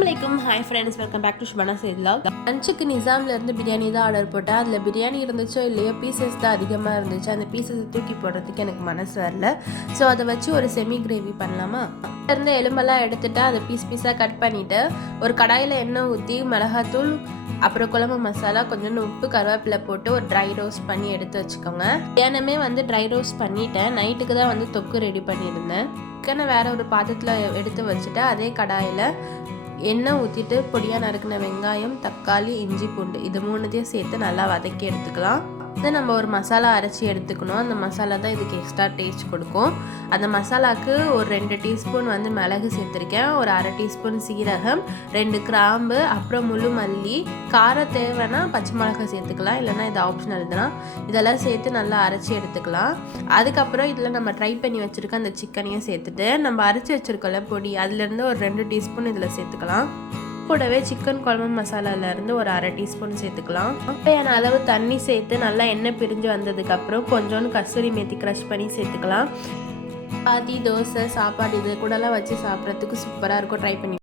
வணக்கம். Hi friends, welcome back to Shubhana சேதுலாக். லஞ்சுக்கு நிசாம்லேருந்து பிரியாணி தான் ஆர்டர் போட்டேன். அதில் பிரியாணி இருந்துச்சோ இல்லையோ, பீசஸ் தான் அதிகமாக இருந்துச்சு. அந்த பீசஸை தூக்கி போடுறதுக்கு எனக்கு மனசு வரல. ஸோ அதை வச்சு ஒரு செமி கிரேவி பண்ணலாமா? இருந்து எலும்பெல்லாம் எடுத்துட்டு அதை பீஸாக கட் பண்ணிவிட்டு ஒரு கடாயில் எண்ணெய் ஊற்றி மிளகாத்தூள், அப்புறம் குழம்பு மசாலா, கொஞ்சோண்டு உப்பு, கருவேப்பிலை போட்டு ஒரு ட்ரை ரோஸ்ட் பண்ணி எடுத்து வச்சுக்கோங்க. ஏனமே ட்ரை ரோஸ்ட் பண்ணிவிட்டேன். நைட்டுக்கு தான் தொக்கு ரெடி பண்ணியிருந்தேன். சிக்கனை வேறு ஒரு பாத்திரத்தில் எடுத்து வச்சுட்டு அதே கடாயில் எண்ணெய் ஊற்றிட்டு பொடியாக நறுக்கின வெங்காயம், தக்காளி, இஞ்சி, பூண்டு இது மூணுத்தையும் சேர்த்து நல்லா வதக்கி எடுத்துக்கலாம். இதை நம்ம ஒரு மசாலா அரைச்சி எடுத்துக்கணும். அந்த மசாலா தான் இதுக்கு எக்ஸ்ட்ரா டேஸ்ட் கொடுக்கும். அந்த மசாலாவுக்கு ஒரு 2 டீஸ்பூன் மிளகு சேர்த்துருக்கேன், ஒரு அரை டீஸ்பூன் சீரகம், 2 கிராம்பு, அப்புறம் முழு மல்லி, காரம் தேவைன்னா பச்சை மிளகாய் சேர்த்துக்கலாம், இல்லைன்னா இது ஆப்ஷனல் தான். இதெல்லாம் சேர்த்து நல்லா அரைச்சி எடுத்துக்கலாம். அதுக்கப்புறம் இதில் நம்ம ட்ரை பண்ணி வச்சுருக்க அந்த சிக்கனையும் சேர்த்துட்டு நம்ம அரைச்சி வச்சுருக்கோம்ல பொடி, அதுலேருந்து ஒரு 2 டீஸ்பூன் இதில் சேர்த்துக்கலாம். கூடவே சிக்கன் குழம்பு மசாலாலேருந்து ஒரு அரை டீஸ்பூன் சேர்த்துக்கலாம். தேவையான அளவு தண்ணி சேர்த்து நல்லா எண்ணெய் பிரிஞ்சு வந்ததுக்கப்புறம் கொஞ்சோண்டு கஸ்தூரி மேத்தி க்ரஷ் பண்ணி சேர்த்துக்கலாம். பாதி தோசை, சாப்பாடு இது கூடலாம் வச்சு சாப்பிட்றதுக்கு சூப்பராக இருக்கும். ட்ரை பண்ணி